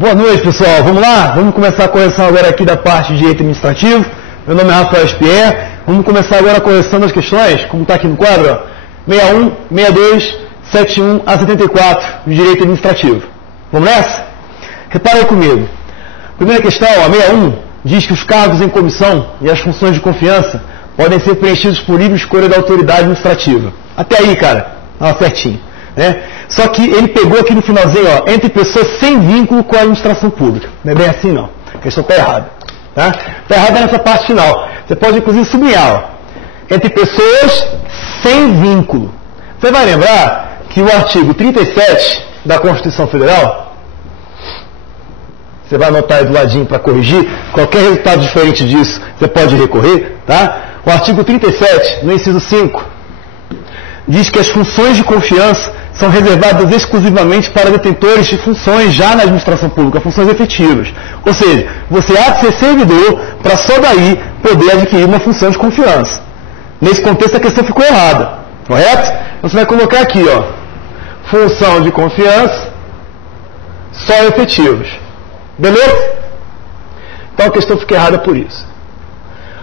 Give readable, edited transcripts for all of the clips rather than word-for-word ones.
Boa noite, pessoal. Vamos lá? Vamos começar a correção agora aqui da parte de direito administrativo. Meu nome é Rafael Espierre. Vamos começar agora a correção das questões, como está aqui no quadro, ó. 61, 62, 71 a 74 de direito administrativo. Vamos nessa? Repara aí comigo. Primeira questão, a 61, diz que os cargos em comissão e as funções de confiança podem ser preenchidos por livre escolha da autoridade administrativa. Até aí, cara, estava certinho. Né? Só que ele pegou aqui no finalzinho, ó, entre pessoas sem vínculo com a administração pública. Não é bem assim, não. A questão está errada. Tá? Está errada nessa parte final. Você pode, inclusive, sublinhar. Ó, entre pessoas sem vínculo. Você vai lembrar que o artigo 37 da Constituição Federal, você vai anotar aí do ladinho para corrigir, qualquer resultado diferente disso, você pode recorrer. Tá? O artigo 37, no inciso 5, diz que as funções de confiança são reservadas exclusivamente para detentores de funções já na administração pública, funções efetivas. Ou seja, você há de ser servidor para só daí poder adquirir uma função de confiança. Nesse contexto a questão ficou errada, correto? Então você vai colocar aqui, ó, função de confiança só efetivos. Beleza? Então a questão fica errada por isso.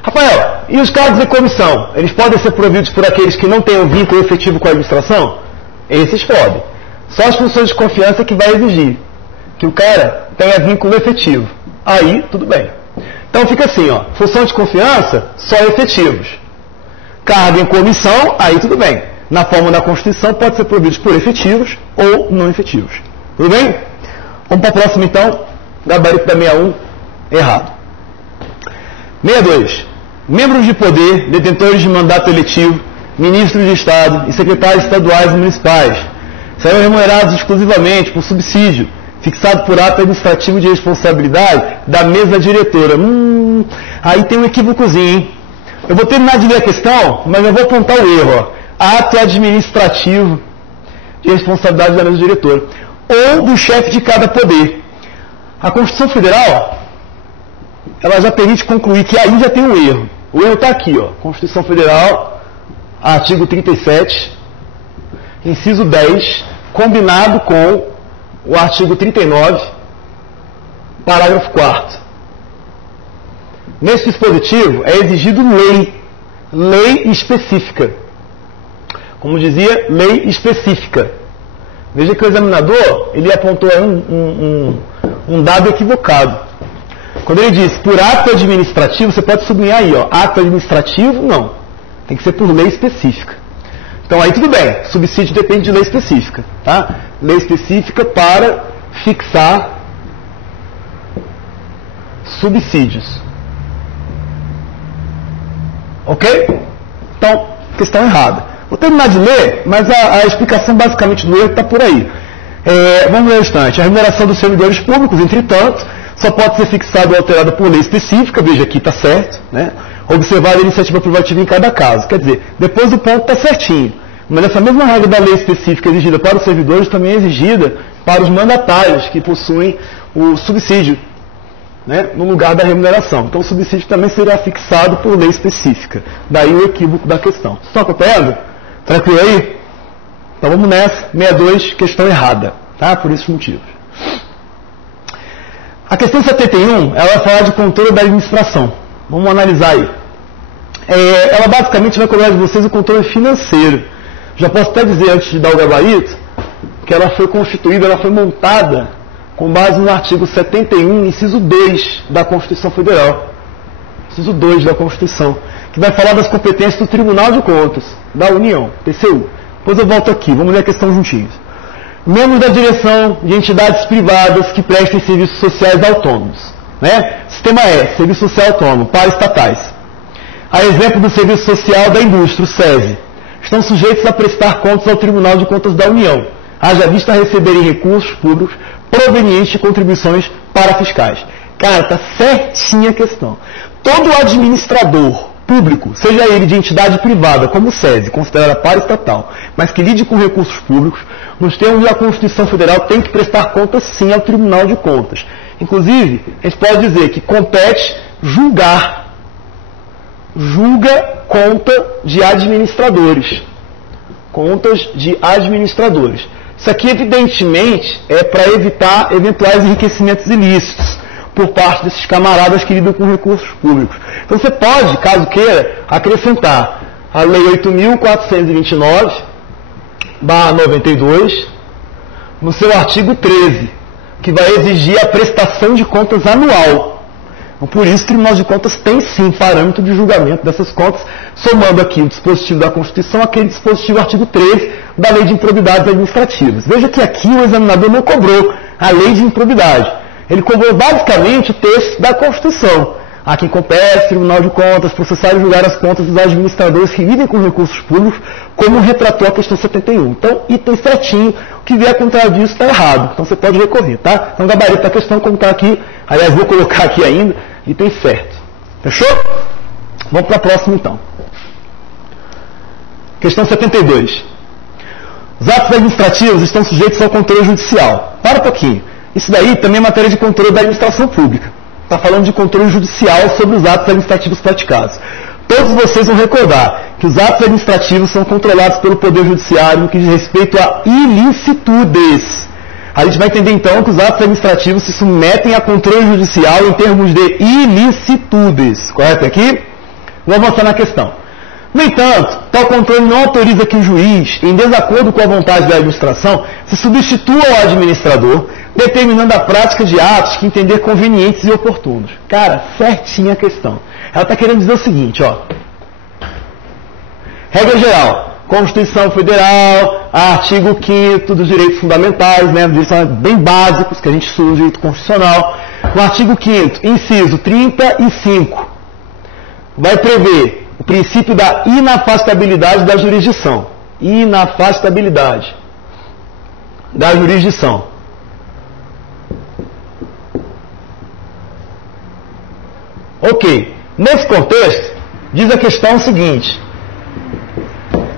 Rafael, e os cargos em comissão? Eles podem ser providos por aqueles que não tenham vínculo efetivo com a administração? Esses podem. Só as funções de confiança que vai exigir que o cara tenha vínculo efetivo. Aí, tudo bem. Então fica assim, ó, função de confiança, só efetivos. Cargo em comissão, aí tudo bem. Na forma da Constituição, pode ser providos por efetivos ou não efetivos. Tudo bem? Vamos para a próxima, então. Gabarito da 61, errado. 62. Membros de poder, detentores de mandato eletivo, ministros de Estado e secretários estaduais e municipais serão remunerados exclusivamente por subsídio, fixado por ato administrativo de responsabilidade da mesa diretora. Aí tem um equívocozinho, hein? Eu vou terminar de ler a questão, mas eu vou apontar o erro. Ó. Ato administrativo de responsabilidade da mesa diretora. Ou do chefe de cada poder. A Constituição Federal, ela já permite concluir que aí já tem um erro. O erro está aqui, ó. Constituição Federal, artigo 37, inciso 10, combinado com o artigo 39, parágrafo 4º. Nesse dispositivo é exigido lei específica. Como dizia, lei específica. Veja que o examinador, ele apontou um dado equivocado. Quando ele diz por ato administrativo, você pode sublinhar aí, ó, ato administrativo, não. Tem que ser por lei específica. Então aí tudo bem, subsídio depende de lei específica. Tá? Lei específica para fixar subsídios. Ok? Então, questão errada. Vou terminar de ler, mas a explicação basicamente do erro está por aí. Vamos ler o restante. A remuneração dos servidores públicos, entretanto, só pode ser fixada ou alterada por lei específica, veja aqui está certo, né? Observar a iniciativa privativa em cada caso. Quer dizer, depois do ponto está certinho. Mas essa mesma regra da lei específica exigida para os servidores também é exigida para os mandatários que possuem o subsídio, né, no lugar da remuneração. Então o subsídio também será fixado por lei específica. Daí o equívoco da questão. Estão acompanhando? Tranquilo aí? Então vamos nessa. 62, questão errada. Tá? Por esses motivos. A questão 71, ela vai falar de controle da administração. Vamos analisar aí. Ela basicamente vai cobrar de vocês o controle financeiro. Já posso até dizer, antes de dar o gabarito, que ela foi constituída, ela foi montada com base no artigo 71, inciso 2 da Constituição Federal. Inciso 2 da Constituição, que vai falar das competências do Tribunal de Contas da União, TCU. Depois eu volto aqui, vamos ler a questão juntinhos. Membros da direção de entidades privadas que prestem serviços sociais autônomos. Né? Sistema S, Serviço Social Autônomo, para estatais. A exemplo do Serviço Social da Indústria, o SESI, estão sujeitos a prestar contas ao Tribunal de Contas da União, haja vista a receberem recursos públicos provenientes de contribuições para fiscais. Cara, está certinha a questão. Todo administrador público, seja ele de entidade privada, como o SESI, considerada paraestatal, mas que lide com recursos públicos, nos termos da Constituição Federal, tem que prestar contas sim ao Tribunal de Contas. Inclusive, a gente pode dizer que compete julga conta de administradores. Contas de administradores. Isso aqui, evidentemente, é para evitar eventuais enriquecimentos ilícitos por parte desses camaradas que lidam com recursos públicos. Então, você pode, caso queira, acrescentar a Lei 8.429/92 no seu artigo 13, que vai exigir a prestação de contas anual. Então, por isso, o Tribunal de Contas tem sim parâmetro de julgamento dessas contas, somando aqui o dispositivo da Constituição, aquele dispositivo artigo 13 da Lei de Improbidades Administrativas. Veja que aqui o examinador não cobrou a Lei de Improbidade. Ele cobrou basicamente o texto da Constituição. A quem compete, Tribunal de Contas, processar e julgar as contas dos administradores que lidem com recursos públicos, como retratou a questão 71. Então, item certinho, o que vier contradizer isso está errado. Então, você pode recorrer, tá? Então, gabarito da questão, como está aqui, aliás, vou colocar aqui ainda, item certo. Fechou? Vamos para a próxima, então. Questão 72. Os atos administrativos estão sujeitos ao controle judicial. Para um pouquinho. Isso daí também é matéria de controle da administração pública. Está falando de controle judicial sobre os atos administrativos praticados. Todos vocês vão recordar que os atos administrativos são controlados pelo Poder Judiciário no que diz respeito a ilicitudes. A gente vai entender então que os atos administrativos se submetem a controle judicial em termos de ilicitudes. Correto aqui? Vamos avançar na questão. No entanto, tal controle não autoriza que o juiz, em desacordo com a vontade da administração, se substitua ao administrador, determinando a prática de atos que entender convenientes e oportunos. Cara, certinha a questão. Ela está querendo dizer o seguinte, ó. Regra geral, Constituição Federal, artigo 5º dos direitos fundamentais, né, são bem básicos que a gente estuda no direito constitucional. No artigo 5º, inciso 35, vai prever o princípio da inafastabilidade da jurisdição. Inafastabilidade da jurisdição. Ok. Nesse contexto, diz a questão seguinte,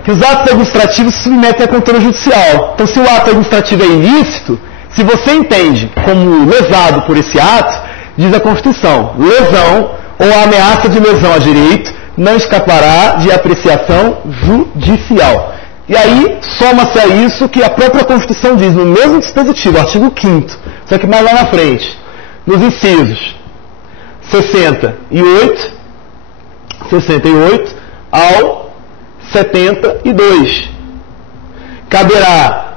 que os atos administrativos se submetem a controle judicial. Então, se o ato administrativo é ilícito, se você entende como lesado por esse ato, diz a Constituição, lesão ou ameaça de lesão a direito não escapará de apreciação judicial. E aí, soma-se a isso que a própria Constituição diz, no mesmo dispositivo, artigo 5º, só que mais lá na frente, nos incisos 68 ao 72. Caberá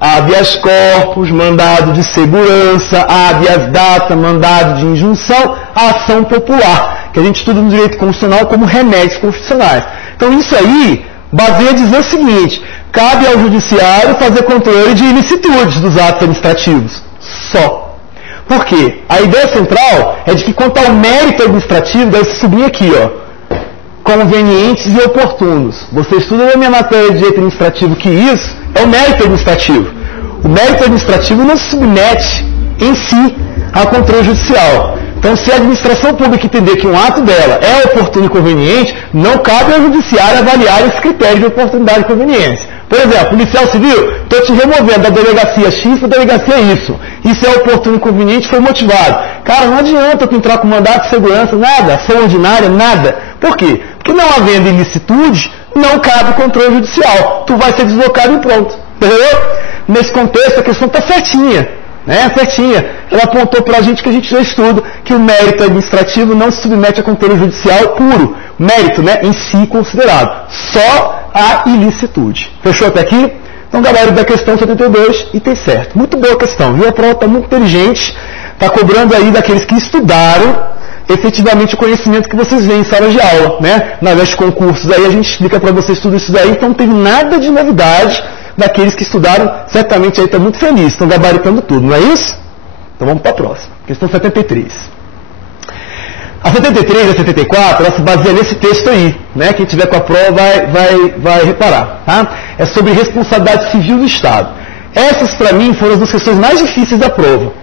habeas corpus, mandado de segurança, habeas data, mandado de injunção, a ação popular, que a gente estuda no direito constitucional como remédios constitucionais. Então isso aí baseia dizer o seguinte, cabe ao judiciário fazer controle de ilicitudes dos atos administrativos. Só. Por quê? A ideia central é de que quanto ao mérito administrativo, deve se subir aqui, ó, convenientes e oportunos. Você estuda na minha matéria de direito administrativo que isso é o mérito administrativo. O mérito administrativo não se submete em si ao controle judicial. Então, se a administração pública entender que um ato dela é oportuno e conveniente, não cabe ao judiciário avaliar esse critério de oportunidade e conveniência. Por exemplo, policial civil, estou te removendo da delegacia X para a delegacia Y. Isso é oportuno e conveniente, foi motivado. Cara, não adianta tu entrar com mandato de segurança, nada, ação ordinária, nada. Por quê? Porque não havendo ilicitude, não cabe controle judicial. Tu vai ser deslocado e pronto. Entendeu? Nesse contexto, a questão está certinha. Certinha. Ela apontou para a gente que a gente já estuda que o mérito administrativo não se submete a controle judicial puro. Mérito, em si considerado. Só a ilicitude. Fechou até aqui? Então, galera, da questão 72, e tem certo. Muito boa questão, viu? A prova está muito inteligente. Está cobrando aí daqueles que estudaram efetivamente o conhecimento que vocês veem em sala de aula, Na vez de concursos aí a gente explica para vocês tudo isso daí, então não tem nada de novidade daqueles que estudaram, certamente aí estão muito felizes, estão gabaritando tudo, não é isso? Então vamos para a próxima, questão 73. A 73 e a 74, ela se baseia nesse texto aí, Quem tiver com a prova vai reparar, tá? É sobre responsabilidade civil do Estado. Essas, para mim, foram as duas questões mais difíceis da prova.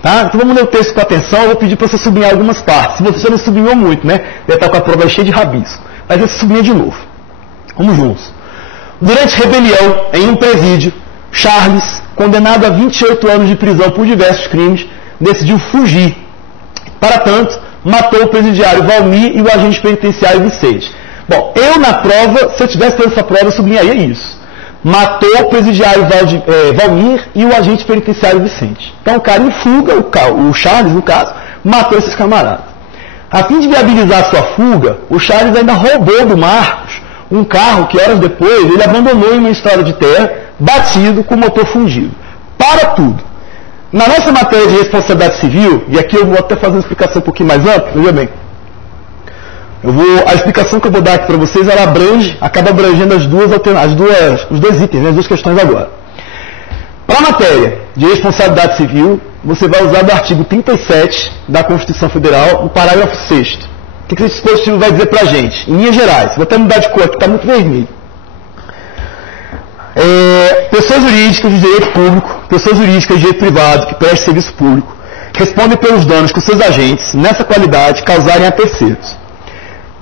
Tá? Então vamos ler o texto com atenção, eu vou pedir para você sublinhar algumas partes. Se você já não sublinhou muito, Deve estar com a prova cheia de rabisco. Mas você sublinha de novo. Vamos juntos. Durante rebelião em um presídio, Charles, condenado a 28 anos de prisão por diversos crimes, decidiu fugir. Para tanto, matou o presidiário Valmir e o agente penitenciário Vicente. Bom, eu na prova, se eu tivesse feito essa prova, eu sublinharia isso. matou o presidiário Valmir e o agente penitenciário Vicente. Então o cara em fuga, o Charles, no caso, matou esses camaradas. A fim de viabilizar sua fuga, o Charles ainda roubou do Marcos um carro que, horas depois, ele abandonou em uma estrada de terra, batido com o motor fundido. Para tudo. Na nossa matéria de responsabilidade civil, e aqui eu vou até fazer uma explicação um pouquinho mais ampla, veja bem. A explicação que eu vou dar aqui para vocês, ela acaba abrangendo os dois itens, né, as duas questões agora. Para a matéria de responsabilidade civil, você vai usar do artigo 37 da Constituição Federal, no parágrafo 6º. O que esse dispositivo vai dizer para a gente? Em linhas gerais, vou até mudar de cor aqui, está muito vermelho. Pessoas jurídicas de direito público, pessoas jurídicas de direito privado que prestem serviço público, respondem pelos danos que os seus agentes, nessa qualidade, causarem a terceiros.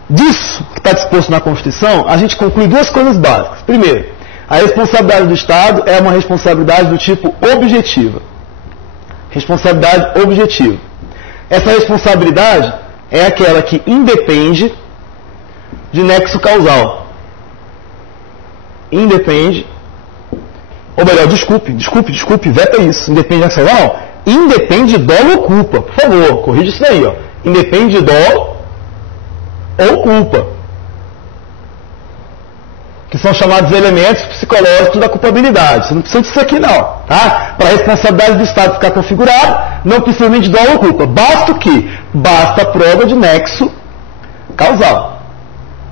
Disso que está disposto na Constituição, a gente conclui duas coisas básicas. Primeiro, a responsabilidade do Estado é uma responsabilidade do tipo objetiva. Responsabilidade objetiva. Essa responsabilidade é aquela que independe de nexo causal. Independe, ou melhor, desculpe, veta isso. Independe de nexo causal? Independe de dolo ou culpa. Por favor, corrija isso daí. Ó. Independe de dolo ou culpa. Que são chamados elementos psicológicos da culpabilidade. Você não precisa disso aqui não. Tá? Para a responsabilidade do Estado ficar configurada, não precisa nem de dolo ou culpa. Basta o quê? Basta a prova de nexo causal.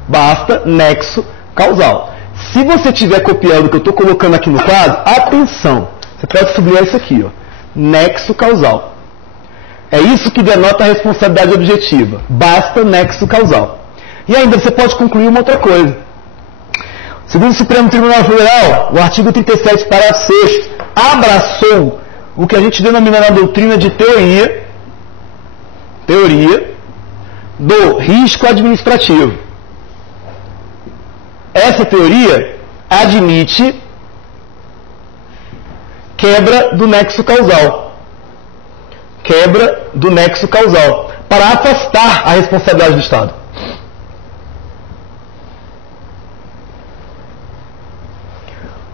Basta nexo causal. Se você estiver copiando o que eu estou colocando aqui no quadro, atenção. Você pode sublinhar isso aqui. Ó. Nexo causal. É isso que denota a responsabilidade objetiva. Basta nexo causal. E ainda você pode concluir uma outra coisa. Segundo o Supremo Tribunal Federal, o artigo 37, parágrafo 6º, abraçou o que a gente denomina na doutrina de teoria do risco administrativo. Essa teoria admite quebra do nexo causal. Quebra do nexo causal, para afastar a responsabilidade do Estado.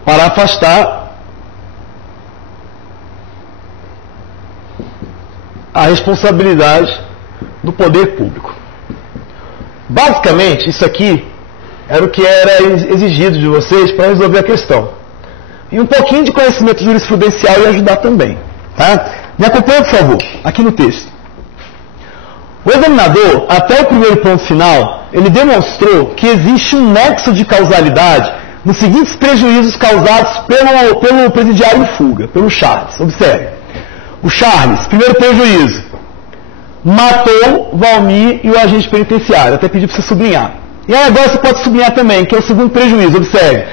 Para afastar a responsabilidade do poder público. Basicamente, isso aqui era o que era exigido de vocês para resolver a questão. E um pouquinho de conhecimento jurisprudencial ia ajudar também. Tá? Me acompanha, por favor, aqui no texto. O examinador, até o primeiro ponto final, ele demonstrou que existe um nexo de causalidade nos seguintes prejuízos causados pelo presidiário em fuga, pelo Charles. Observe. O Charles, primeiro prejuízo, matou Valmir e o agente penitenciário. Até pedi para você sublinhar. E aí agora você pode sublinhar também, que é o segundo prejuízo. Observe.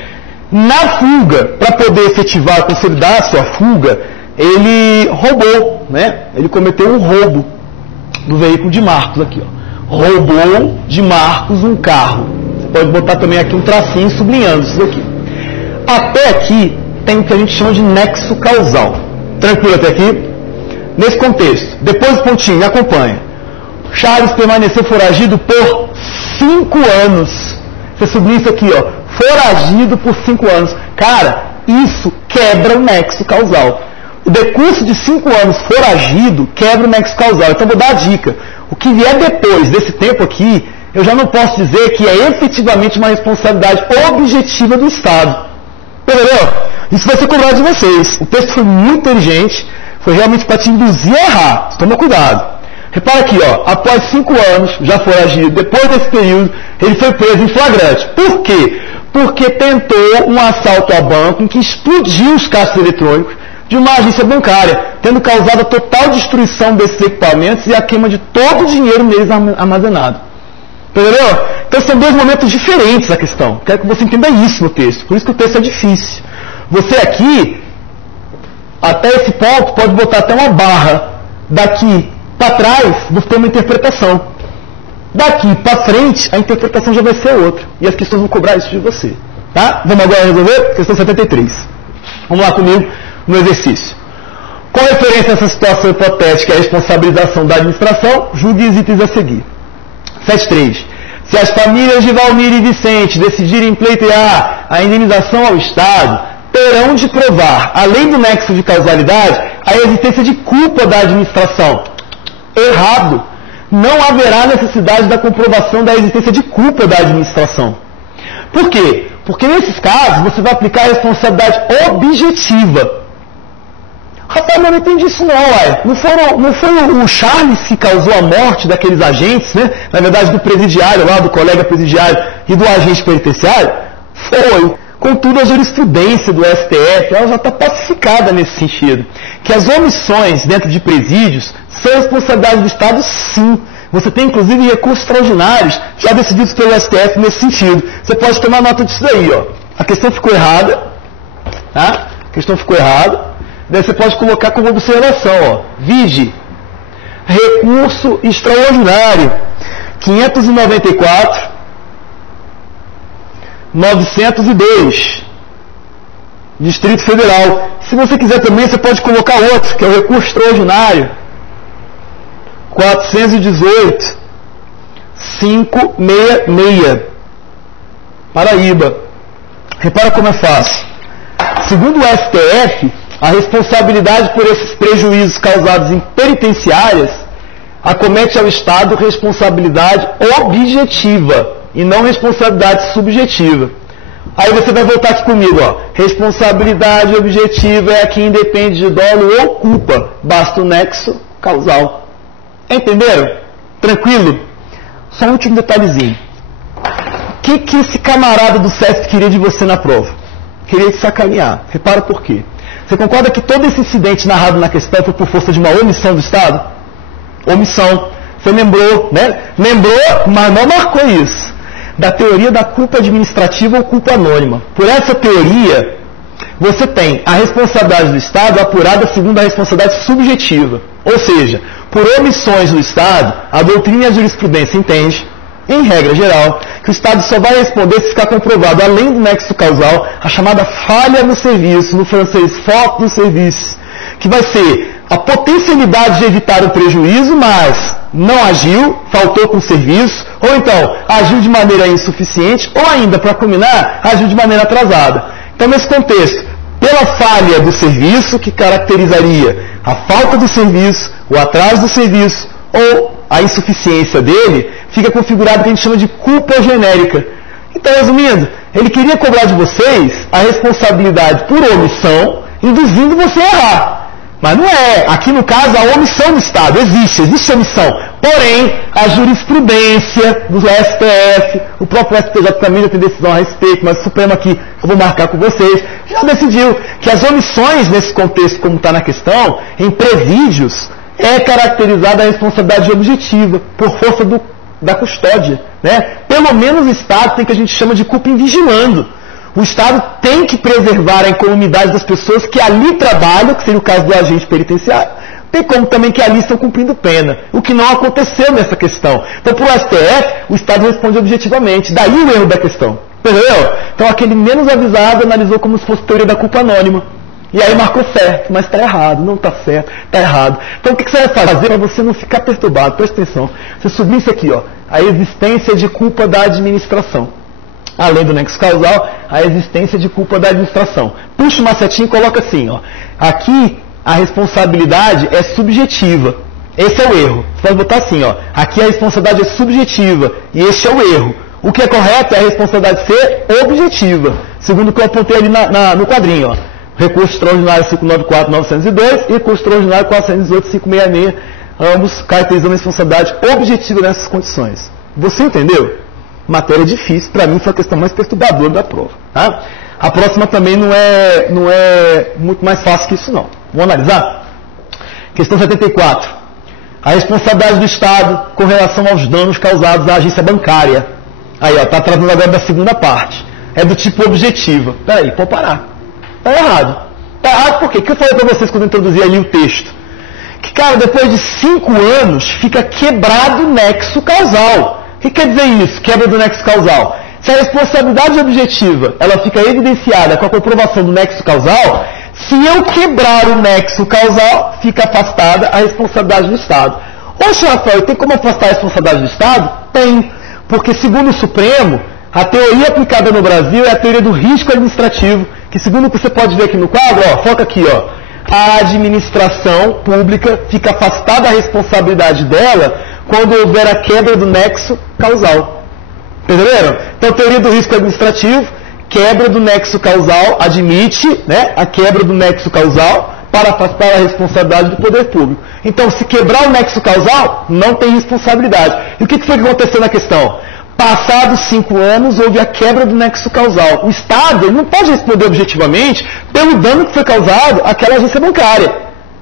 Na fuga, para poder efetivar, consolidar a sua fuga, ele roubou, né? Ele cometeu um roubo do veículo de Marcos aqui. Ó. Roubou de Marcos um carro. Pode botar também aqui um tracinho sublinhando isso daqui. Até aqui tem o que a gente chama de nexo causal. Tranquilo até aqui? Nesse contexto, depois do pontinho, me acompanha. Charles permaneceu foragido por 5 anos. Você sublinha isso aqui, ó. Foragido por 5 anos. Cara, isso quebra o nexo causal. O decurso de 5 anos foragido quebra o nexo causal. Então vou dar a dica. O que vier depois desse tempo aqui, eu já não posso dizer que é efetivamente uma responsabilidade objetiva do Estado. Entendeu? Isso vai ser cobrado de vocês. O texto foi muito inteligente, foi realmente para te induzir a errar. Toma cuidado. Repara aqui, ó, após 5 anos, já foragido, depois desse período, ele foi preso em flagrante. Por quê? Porque tentou um assalto a banco em que explodiu os caixas eletrônicos de uma agência bancária, tendo causado a total destruição desses equipamentos e a queima de todo o dinheiro neles armazenado. Entendeu? Então são dois momentos diferentes da questão. Quero que você entenda isso no texto. Por isso que o texto é difícil. Você aqui, até esse ponto, pode botar até uma barra. Daqui para trás, você tem uma interpretação. Daqui para frente, a interpretação já vai ser outra. E as questões vão cobrar isso de você. Tá? Vamos agora resolver? Questão 73. Vamos lá comigo no exercício. Com referência a essa situação hipotética e a responsabilização da administração, julgue os itens a seguir. 7.3. Se as famílias de Valmir e Vicente decidirem pleitear a indenização ao Estado, terão de provar, além do nexo de causalidade, a existência de culpa da administração. Errado. Não haverá necessidade da comprovação da existência de culpa da administração. Por quê? Porque nesses casos você vai aplicar a responsabilidade objetiva. Rapaz, mas não entendi isso não, ué. Não foi o Charles que causou a morte daqueles agentes, né? Na verdade, do presidiário lá, do colega presidiário e do agente penitenciário? Foi. Contudo, a jurisprudência do STF, ela já está pacificada nesse sentido. Que as omissões dentro de presídios são responsabilidade do Estado, sim. Você tem, inclusive, recursos extraordinários já decididos pelo STF nesse sentido. Você pode tomar nota disso daí, ó. A questão ficou errada, tá? A questão ficou errada. Daí você pode colocar como observação, ó. Vide, recurso extraordinário, 594, 902, Distrito Federal. Se você quiser também, você pode colocar outro, que é o recurso extraordinário, 418, 566, Paraíba. Repara como é fácil. Segundo o STF, a responsabilidade por esses prejuízos causados em penitenciárias acomete ao Estado responsabilidade objetiva e não responsabilidade subjetiva. Aí você vai voltar aqui comigo, ó. Responsabilidade objetiva é a que independe de dolo ou culpa. Basta o nexo causal. Entenderam? Tranquilo? Só um último detalhezinho. O que esse camarada do SESC queria de você na prova? Queria te sacanear. Repara por quê. Você concorda que todo esse incidente narrado na questão foi por força de uma omissão do Estado? Omissão. Você lembrou, né? Lembrou, mas não marcou isso. Da teoria da culpa administrativa ou culpa anônima. Por essa teoria, você tem a responsabilidade do Estado apurada segundo a responsabilidade subjetiva. Ou seja, por omissões do Estado, a doutrina e a jurisprudência entende, em regra geral, que o Estado só vai responder se ficar comprovado, além do nexo causal, a chamada falha no serviço, no francês, faute do serviço, que vai ser a potencialidade de evitar o prejuízo, mas não agiu, faltou com o serviço, ou então agiu de maneira insuficiente, ou ainda, para culminar, agiu de maneira atrasada. Então, nesse contexto, pela falha do serviço, que caracterizaria a falta do serviço, o atraso do serviço, ou a insuficiência dele, fica configurado o que a gente chama de culpa genérica. Então, resumindo, ele queria cobrar de vocês a responsabilidade por omissão, induzindo você a errar. Mas não é. Aqui, no caso, a omissão do Estado. Existe omissão. Porém, a jurisprudência do STF, o próprio STJ também já tem decisão a respeito, mas o Supremo aqui, eu vou marcar com vocês, já decidiu que as omissões, nesse contexto, como está na questão, em presídios, é caracterizada a responsabilidade objetiva, por força da custódia. Né? Pelo menos o Estado tem o que a gente chama de culpa invigilando. O Estado tem que preservar a incolumidade das pessoas que ali trabalham, que seria o caso do agente penitenciário, tem como também que ali estão cumprindo pena, o que não aconteceu nessa questão. Então, para o STF, o Estado responde objetivamente, daí o erro da questão. Entendeu? Então, aquele menos avisado analisou como se fosse teoria da culpa anônima. E aí marcou certo, mas está errado, não está certo, está errado. Então, o que você vai fazer para você não ficar perturbado? Presta atenção. Você subir isso aqui, ó, a existência de culpa da administração. Além do nexo causal, a existência de culpa da administração. Puxa uma setinha e coloca assim, ó. Aqui, a responsabilidade é subjetiva. Esse é o erro. Você pode botar assim, ó. Aqui a responsabilidade é subjetiva. E esse é o erro. O que é correto é a responsabilidade ser objetiva. Segundo o que eu apontei ali no quadrinho, ó. Recurso extraordinário 594.902 e recurso extraordinário 418.566. Ambos caracterizando a responsabilidade objetiva nessas condições. Você entendeu? Matéria difícil, para mim foi a questão mais perturbadora da prova. Tá? A próxima também não é muito mais fácil que isso não. Vamos analisar? Questão 74. A responsabilidade do Estado com relação aos danos causados à agência bancária. Aí, ó, está tratando agora da segunda parte. É do tipo objetiva. Peraí, pode parar. Está errado. Está errado por quê? O que eu falei para vocês quando eu introduzi ali o texto? Que, cara, depois de 5 anos, fica quebrado o nexo causal. O que quer dizer isso? Quebra do nexo causal. Se a responsabilidade objetiva ela fica evidenciada com a comprovação do nexo causal, se eu quebrar o nexo causal, fica afastada a responsabilidade do Estado. Ô, senhor Rafael, tem como afastar a responsabilidade do Estado? Tem. Porque, segundo o Supremo, a teoria aplicada no Brasil é a teoria do risco administrativo, que, segundo o que você pode ver aqui no quadro, ó, foca aqui, ó, a administração pública fica afastada da responsabilidade dela quando houver a quebra do nexo causal. Entenderam? Então, teoria do risco administrativo, quebra do nexo causal, admite, né, a quebra do nexo causal para afastar a responsabilidade do poder público. Então, se quebrar o nexo causal, não tem responsabilidade. E o que foi que aconteceu na questão? Passados 5 anos, houve a quebra do nexo causal. O Estado ele não pode responder objetivamente pelo dano que foi causado àquela agência bancária.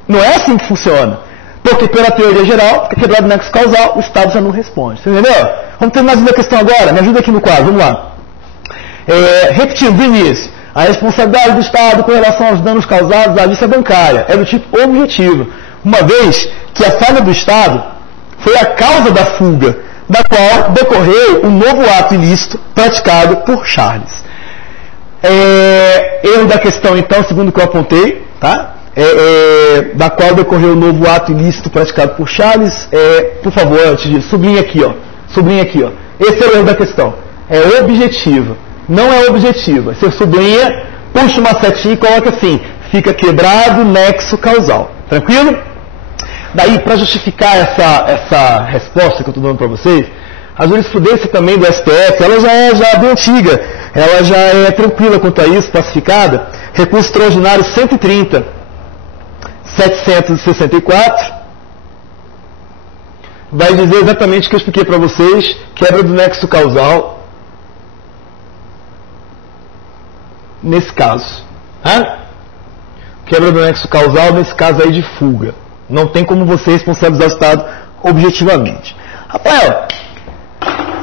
Não é assim que funciona. Porque, pela teoria geral, fica quebrado o nexo causal, o Estado já não responde. Você entendeu? Vamos ter mais uma questão agora? Me ajuda aqui no quadro, vamos lá. Repetindo, do início. A responsabilidade do Estado com relação aos danos causados à agência bancária é do tipo objetivo, uma vez que a falha do Estado foi a causa da fuga, da qual decorreu um novo ato ilícito praticado por Charles. Erro da questão, então, segundo o que eu apontei, tá? Da qual decorreu um novo ato ilícito praticado por Charles. Por favor, antes disso, sublinha aqui, ó. Sublinha aqui, ó. Esse é o erro da questão. É objetiva. Não é objetiva. Você sublinha, puxa uma setinha e coloca assim: fica quebrado o nexo causal. Tranquilo? Daí, para justificar essa resposta que eu estou dando para vocês, a jurisprudência também do STF, ela já é bem antiga, ela já é tranquila quanto a isso, pacificada. Recurso extraordinário 130.764 vai dizer exatamente o que eu expliquei para vocês: quebra do nexo causal nesse caso. Quebra do nexo causal nesse caso aí de fuga. Não tem como você responsabilizar o Estado objetivamente. Rafael,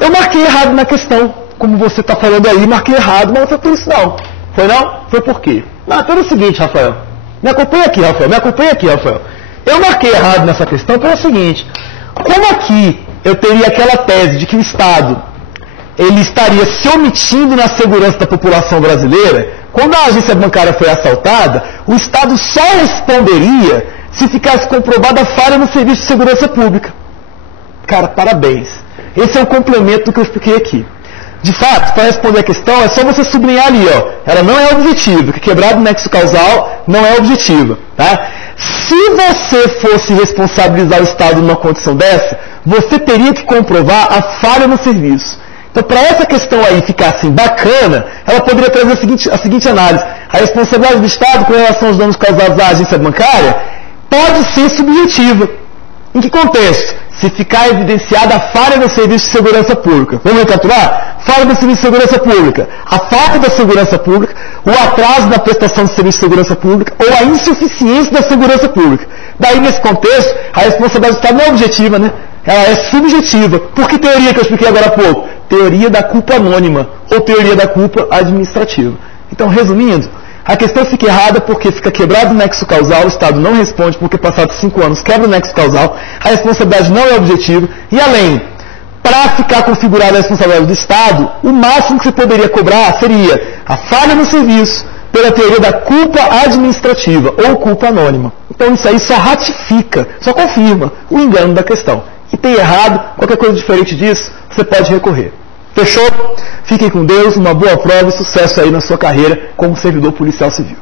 eu marquei errado na questão. Como você está falando aí, marquei errado, mas não foi por isso não. Foi não? Foi por quê? Não, pelo seguinte, Rafael. Me acompanha aqui, Rafael. Eu marquei errado nessa questão pelo seguinte: como aqui eu teria aquela tese de que o Estado ele estaria se omitindo na segurança da população brasileira, quando a agência bancária foi assaltada, o Estado só responderia se ficasse comprovada a falha no serviço de segurança pública. Cara, parabéns. Esse é o complemento do que eu expliquei aqui. De fato, para responder a questão, é só você sublinhar ali, ó. Ela não é objetiva, que quebrado o nexo causal não é objetiva, tá? Se você fosse responsabilizar o Estado numa condição dessa, você teria que comprovar a falha no serviço. Então, para essa questão aí ficar assim bacana, ela poderia trazer a seguinte análise: a responsabilidade do Estado com relação aos danos causados à agência bancária pode ser subjetiva. Em que contexto? Se ficar evidenciada a falha no serviço de segurança pública. Vamos recapitular? Falha no serviço de segurança pública, a falta da segurança pública, o atraso na prestação de serviço de segurança pública ou a insuficiência da segurança pública. Daí, nesse contexto, a responsabilidade do Estado não é objetiva, né? Ela é subjetiva. Por que teoria que eu expliquei agora há pouco? Teoria da culpa anônima ou teoria da culpa administrativa. Então, resumindo, a questão fica errada porque fica quebrado o nexo causal, o Estado não responde porque passados 5 anos quebra o nexo causal, a responsabilidade não é objetiva, e além, para ficar configurada a responsabilidade do Estado, o máximo que você poderia cobrar seria a falha no serviço pela teoria da culpa administrativa ou culpa anônima. Então isso aí só ratifica, só confirma o engano da questão. E tem errado, qualquer coisa diferente disso, você pode recorrer. Fechou? Fiquem com Deus, uma boa prova e sucesso aí na sua carreira como servidor policial civil.